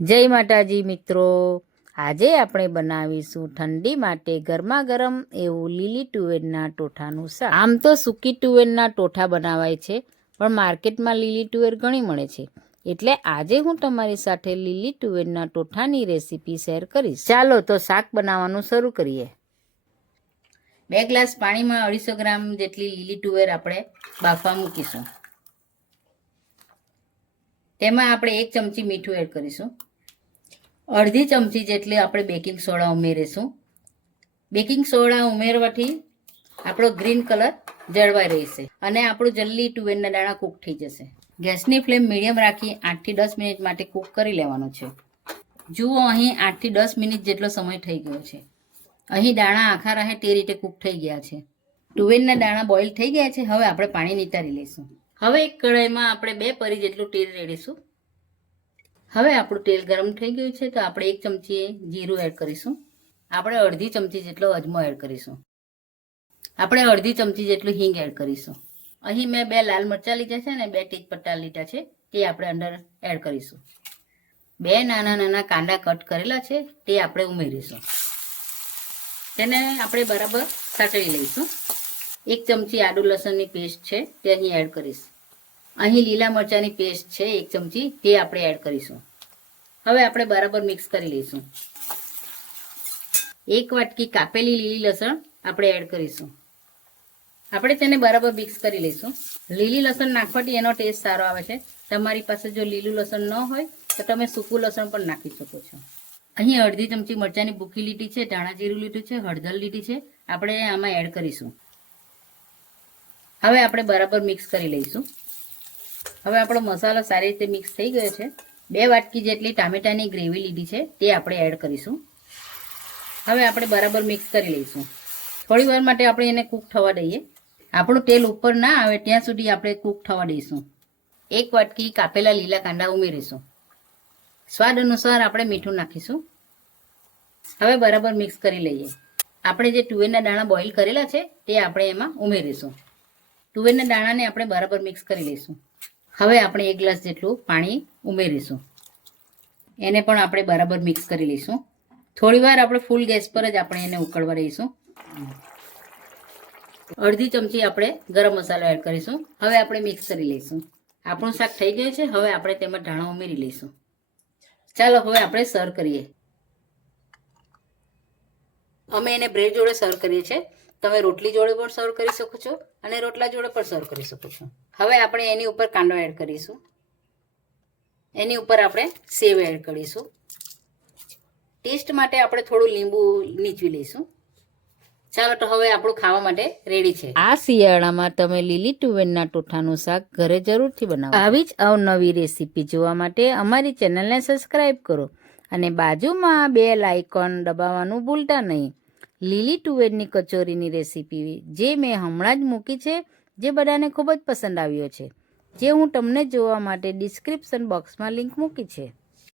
જય માતાજી મિત્રો, આજે આપણે બનાવીશું ઠંડી માટે ગરમા ગરમ એવું લીલી તુવેરના ટોઠાનું શાક। આમ તો સૂકી તુવેરના ટોઠા બનાવાય છે, પણ માર્કેટમાં લીલી તુવેર ઘણી મળે છે, એટલે આજે હું તમારી સાથે લીલી તુવેરના ટોઠાની રેસીપી શેર કરીશ। ચાલો તો શાક બનાવવાનું શરૂ કરીએ। 2 ગ્લાસ પાણીમાં 250 ગ્રામ જેટલી લીલી તુવેર આપણે બાફવા મૂકીશું। તેમાં આપણે 1 ચમચી મીઠું એડ કરીશું। અડધી ચમચી જેટલી આપણે બેકિંગ સોડા ઉમેરીશું। બેકિંગ સોડા ઉમેરવાથી આપણો ગ્રીન કલર જળવાઈ રહેશે અને આપણું જલ્દી તુવેરના દાણા કૂક થઈ જશે। ગેસની ફ્લેમ મીડિયમ રાખી 8 થી 10 મિનિટ માટે કૂક કરી લેવાનું છે। જુઓ, અહીં 8 થી 10 મિનિટ જેટલો સમય થઈ ગયો છે। અહીં દાણા આખા રહે તે રીતે કૂક થઈ ગયા છે। તુવેરના દાણા બોઇલ થઈ ગયા છે। હવે આપણે પાણી નિતારી લઈશું। હવે એક કઢાઈમાં આપણે 2 પરી જેટલું તેલ રેડીશું। હવે આપણું તેલ ગરમ થઈ ગયું છે, તો આપણે 1 ચમચી જીરું એડ કરીશું। આપણે અડધી ચમચી જેટલો અજમો એડ કરીશું। આપણે અડધી ચમચી જેટલું હિંગ એડ કરીશું। અહીં મેં 2 લાલ મરચાં લીધા છે અને 2 તેજપત્તા લીધા છે, તે આપણે અંદર એડ કરીશું। 2 નાના નાના કાંદા કટ કરેલા છે, તે આપણે ઉમેરીશું। તેને આપણે બરાબર સાતળી લઈશું। 1 ચમચી આદુ લસણની પેસ્ટ છે, તે અહીં એડ કરીશ। અહીં લીલા મરચાંની પેસ્ટ છે 1 ચમચી, તે આપણે એડ કરીશું। હવે આપણે બરાબર મિક્સ કરી લઈશું। 1 વાટકી કાપેલી લીલી લસણ આપણે એડ કરીશું। આપણે તેને બરાબર મિક્સ કરી લઈશું। લીલી લસણ નાખવાથી એનો ટેસ્ટ સારો આવે છે। તમારી પાસે જો લીલું લસણ ન હોય તો તમે સૂકું લસણ પણ નાખી શકો છો। અહીં અડધી ચમચી મરચાંની ભૂકી લીધી છે, ધાણા જીરું લીધું છે, હળદર લીધી છે, આપણે આમાં એડ કરીશું। હવે આપણે બરાબર મિક્સ કરી લઈશું। હવે આપણો મસાલો સારી રીતે મિક્સ થઈ ગયો છે। 2 વાટકી જેટલી ટામેટાની ગ્રેવી લીધી છે, તે આપણે એડ કરીશું। હવે આપણે બરાબર મિક્સ કરી લઈશું। થોડી વાર માટે આપણે એને કૂક થવા દઈએ। આપણું તેલ ઉપર ના આવે ત્યાં સુધી આપણે કૂક થવા દઈશું। 1 વાટકી કાપેલા લીલા કાંદા ઉમેરીશું। સ્વાદ અનુસાર આપણે મીઠું નાખીશું। હવે બરાબર મિક્સ કરી લઈએ। આપણે જે તુવેરના દાણા બોઇલ કરેલા છે, તે આપણે એમાં ઉમેરીશું। તુવેરના દાણાને આપણે બરાબર મિક્સ કરી લઈશું। હવે આપણે 1 ગ્લાસ જેટલું પાણી ઉમેરીશું। એને પણ આપણે બરાબર મિક્સ કરી લઈશું। થોડી વાર આપણે ફૂલ ગેસ પર જ આપણે એને ઉકળવા દઈશું। અડધી ચમચી આપણે ગરમ મસાલો એડ કરીશું। હવે આપણે મિક્સ કરી લઈશું। આપણું શાક થઈ ગયું છે। હવે આપણે તેમાં ધાણા ઉમેરી લઈશું। ચાલો હવે આપણે સર્વ કરીએ। અમે એને બ્રેડ જોડે સર્વ કરીએ છીએ। તમે રોટલી જોડે પણ સર્વ કરી શકો છો અને રોટલા જોડે પણ સર્વ કરી શકો છો। હવે આપણે એની ઉપર કાંદો એડ કરીશું। એની ઉપર આપણે સેવ એડ કરીશું। ટેસ્ટ માટે આપણે થોડું લીંબુ નીચવી લઈશું। ચાલો તો હવે આપણું ખાવા માટે રેડી છે। આ શિયાળામાં તમે લીલી તુવેરના ટોઠાનું શાક ઘરે જરૂરથી બનાવો। આવી જ અવનવી રેસીપી જોવા માટે અમારી ચેનલને સબસ્ક્રાઈબ કરો અને બાજુમાં બેલ આઇકોન દબાવવાનું ભૂલતા નહીં। લીલી તુવેરની કચોરીની રેસીપી જે મેં હમણાં જ મૂકી છે, જે બધાને ખૂબ જ પસંદ આવ્યો છે, જે હું તમને જોવા માટે ડિસ્ક્રિપ્શન બોક્સમાં લિંક મૂકી છે।